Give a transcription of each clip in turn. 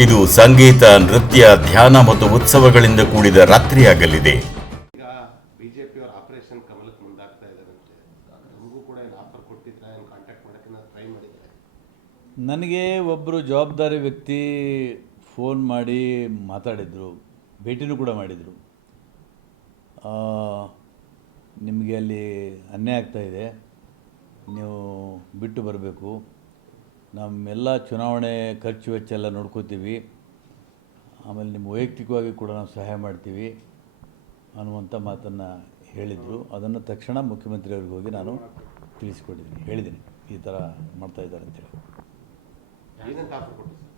ಇದು ಸಂಗೀತ, ನೃತ್ಯ, ಧ್ಯಾನ ಮತ್ತು ಉತ್ಸವಗಳಿಂದ ಕೂಡಿದ ರಾತ್ರಿಯಾಗಲಿದೆ. ಈಗ ಬಿಜೆಪಿಯವರು ಆಪರೇಷನ್ ಕಮಲಕ್ಕೆ ಮುಂದಾಗ್ತಾ ಇದ್ದಾರಂತೆ. ನಮಗೂ ಕೂಡ ಏನು ಆಫರ್ ಕೊಟ್ಟಿದ್ರೆ ಏನು ಕಾಂಟ್ಯಾಕ್ಟ್ ಮಾಡೋಕ್ಕೆ ನಾನು ಟ್ರೈ ಮಾಡಿದ್ದೆ. ನನಗೆ ಒಬ್ಬರು ಜವಾಬ್ದಾರಿ ವ್ಯಕ್ತಿ ಫೋನ್ ಮಾಡಿ ಮಾತಾಡಿದರು, ಭೇಟಿನೂ ಕೂಡ ಮಾಡಿದರು. ನಿಮಗೆ ಅಲ್ಲಿ ಅನ್ಯಾಯ ಆಗ್ತಾಯಿದೆ, ನೀವು ಬಿಟ್ಟು ಬರಬೇಕು, ನಮ್ಮೆಲ್ಲ ಚುನಾವಣೆ ಖರ್ಚು ವೆಚ್ಚ ಎಲ್ಲ ನೋಡ್ಕೋತೀವಿ, ಆಮೇಲೆ ನಿಮ್ಮ ವೈಯಕ್ತಿಕವಾಗಿ ಕೂಡ ನಾವು ಸಹಾಯ ಮಾಡ್ತೀವಿ ಅನ್ನುವಂಥ ಮಾತನ್ನು ಹೇಳಿದರು. ಅದನ್ನು ತಕ್ಷಣ ಮುಖ್ಯಮಂತ್ರಿಯವ್ರಿಗೆ ಹೋಗಿ ನಾನು ಹೇಳಿದ್ದೀನಿ ಈ ಥರ ಮಾಡ್ತಾಯಿದ್ದಾರೆ ಅಂತೇಳಿ. ಏನಂತ ಆಫರ್ ಕೊಟ್ಟು ಸರ್?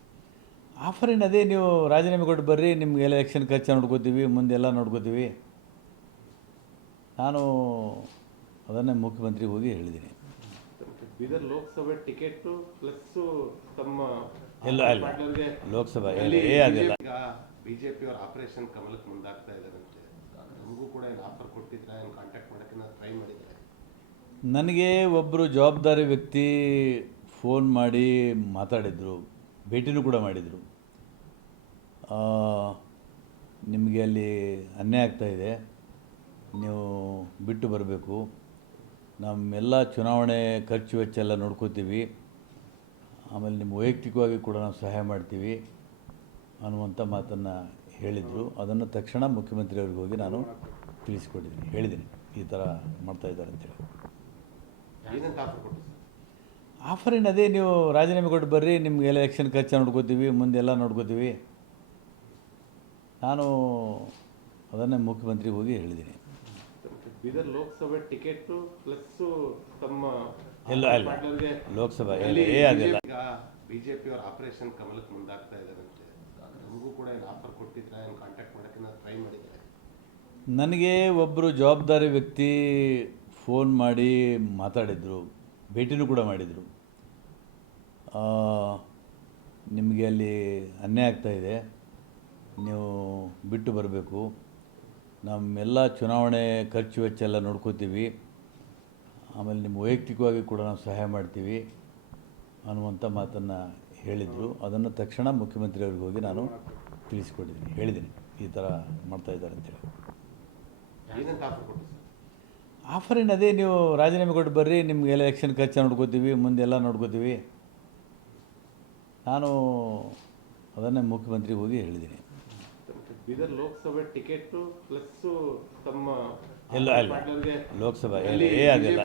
ಆಫರ್ ಏನು, ಅದೇ ನೀವು ರಾಜೀನಾಮೆ ಕೊಟ್ಟು ಬರ್ರಿ, ನಿಮ್ಗೆ ಎಲೆಕ್ಷನ್ ಖರ್ಚು ನೋಡ್ಕೋತೀವಿ, ಮುಂದೆಲ್ಲ ನೋಡ್ಕೋತೀವಿ. ನಾನು ಅದನ್ನೇ ಮುಖ್ಯಮಂತ್ರಿಗೆ ಹೋಗಿ ಹೇಳಿದ್ದೀನಿ. ಬೀದರ್ ಲೋಕಸಭೆ ಟಿಕೆಟ್ ಪ್ಲಸ್ ತಮ್ಮ ಎಲ್ಲ ಲೋಕಸಭಾ ಆಗಿಲ್ಲ. ಈಗ ಬಿಜೆಪಿಯವರು ಆಪರೇಷನ್ ಕಮಲಕ್ಕೆ ಮುಂದಾಗ್ತಾ ಇದ್ದಾರಂತೆ. ನಮಗೂ ಕೂಡ ಏನು ಆಫರ್ ಕೊಟ್ಟಿದ್ರೆ ಏನು ಕಾಂಟ್ಯಾಕ್ಟ್ ಮಾಡೋಕ್ಕೆ ನಾನು ಟ್ರೈ ಮಾಡಿದ್ದೆ. ನನಗೆ ಒಬ್ಬರು ಜವಾಬ್ದಾರಿ ವ್ಯಕ್ತಿ ಫೋನ್ ಮಾಡಿ ಮಾತಾಡಿದರು, ಭೇಟಿನೂ ಕೂಡ ಮಾಡಿದರು. ನಿಮಗೆ ಅಲ್ಲಿ ಅನ್ಯಾಯ ಆಗ್ತಾಯಿದೆ, ನೀವು ಬಿಟ್ಟು ಬರಬೇಕು, ನಮ್ಮೆಲ್ಲ ಚುನಾವಣೆ ಖರ್ಚು ವೆಚ್ಚ ಎಲ್ಲ ನೋಡ್ಕೋತೀವಿ, ಆಮೇಲೆ ನಿಮ್ಮ ವೈಯಕ್ತಿಕವಾಗಿ ಕೂಡ ನಾವು ಸಹಾಯ ಮಾಡ್ತೀವಿ ಅನ್ನುವಂಥ ಮಾತನ್ನು ಹೇಳಿದರು. ಅದನ್ನು ತಕ್ಷಣ ಮುಖ್ಯಮಂತ್ರಿಯವ್ರಿಗೆ ಹೋಗಿ ನಾನು ಹೇಳಿದ್ದೀನಿ ಈ ಥರ ಮಾಡ್ತಾಯಿದ್ದಾರೆ ಅಂತೇಳಿ. ಏನಂತ ಆಫರ್ ಕೊಟ್ಟು ಸರ್? ಆಫರ್ ಏನು, ಅದೇ ನೀವು ರಾಜೀನಾಮೆ ಕೊಟ್ಟು ಬರ್ರಿ, ನಿಮ್ಗೆ ಎಲೆಕ್ಷನ್ ಖರ್ಚು ನೋಡ್ಕೋತೀವಿ, ಮುಂದೆಲ್ಲ ನೋಡ್ಕೋತೀವಿ. ನಾನು ಅದನ್ನೇ ಮುಖ್ಯಮಂತ್ರಿಗೆ ಹೋಗಿ ಹೇಳಿದ್ದೀನಿ. ಬೀದರ್ ಲೋಕಸಭೆ ಟಿಕೆಟ್ ಪ್ಲಸ್ ತಮ್ಮ ಎಲ್ಲ ಲೋಕಸಭಾ ಆಗಿಲ್ಲ. ಈಗ ಬಿಜೆಪಿಯವರು ಆಪರೇಷನ್ ಕಮಲಕ್ಕೆ ಮುಂದಾಗ್ತಾ ಇದ್ದಾರಂತೆ. ನಮಗೂ ಕೂಡ ಏನು ಆಫರ್ ಕೊಟ್ಟಿದ್ರೆ ಏನು ಕಾಂಟ್ಯಾಕ್ಟ್ ಮಾಡೋಕ್ಕೆ ನಾನು ಟ್ರೈ ಮಾಡಿದ್ದೆ. ನನಗೆ ಒಬ್ಬರು ಜವಾಬ್ದಾರಿ ವ್ಯಕ್ತಿ ಫೋನ್ ಮಾಡಿ ಮಾತಾಡಿದರು, ಭೇಟಿನೂ ಕೂಡ ಮಾಡಿದರು. ನಿಮಗೆ ಅಲ್ಲಿ ಅನ್ಯಾಯ ಆಗ್ತಾಯಿದೆ, ನೀವು ಬಿಟ್ಟು ಬರಬೇಕು, ನಮ್ಮೆಲ್ಲ ಚುನಾವಣೆ ಖರ್ಚು ವೆಚ್ಚ ಎಲ್ಲ ನೋಡ್ಕೋತೀವಿ, ಆಮೇಲೆ ನಿಮ್ಮ ವೈಯಕ್ತಿಕವಾಗಿ ಕೂಡ ನಾವು ಸಹಾಯ ಮಾಡ್ತೀವಿ ಅನ್ನುವಂಥ ಮಾತನ್ನು ಹೇಳಿದರು. ಅದನ್ನು ತಕ್ಷಣ ಮುಖ್ಯಮಂತ್ರಿಯವ್ರಿಗೆ ಹೋಗಿ ನಾನು ಹೇಳಿದ್ದೀನಿ ಈ ಥರ ಮಾಡ್ತಾಯಿದ್ದಾರೆ ಅಂತೇಳಿ. ಏನಂತ ಆಫರ್ ಕೊಟ್ಟು ಸರ್? ಆಫರ್ ಏನು, ಅದೇ ನೀವು ರಾಜೀನಾಮೆ ಕೊಟ್ಟು ಬರ್ರಿ, ನಿಮ್ಗೆ ಎಲೆಕ್ಷನ್ ಖರ್ಚು ನೋಡ್ಕೋತೀವಿ, ಮುಂದೆಲ್ಲ ನೋಡ್ಕೋತೀವಿ. ನಾನು ಅದನ್ನೇ ಮುಖ್ಯಮಂತ್ರಿಗೆ ಹೋಗಿ ಹೇಳಿದ್ದೀನಿ. ಬೀದರ್ ಲೋಕಸಭೆ ಟಿಕೆಟ್ ಪ್ಲಸ್ ತಮ್ಮ ಎಲ್ಲ ಲೋಕಸಭಾ ಆಗಿಲ್ಲ.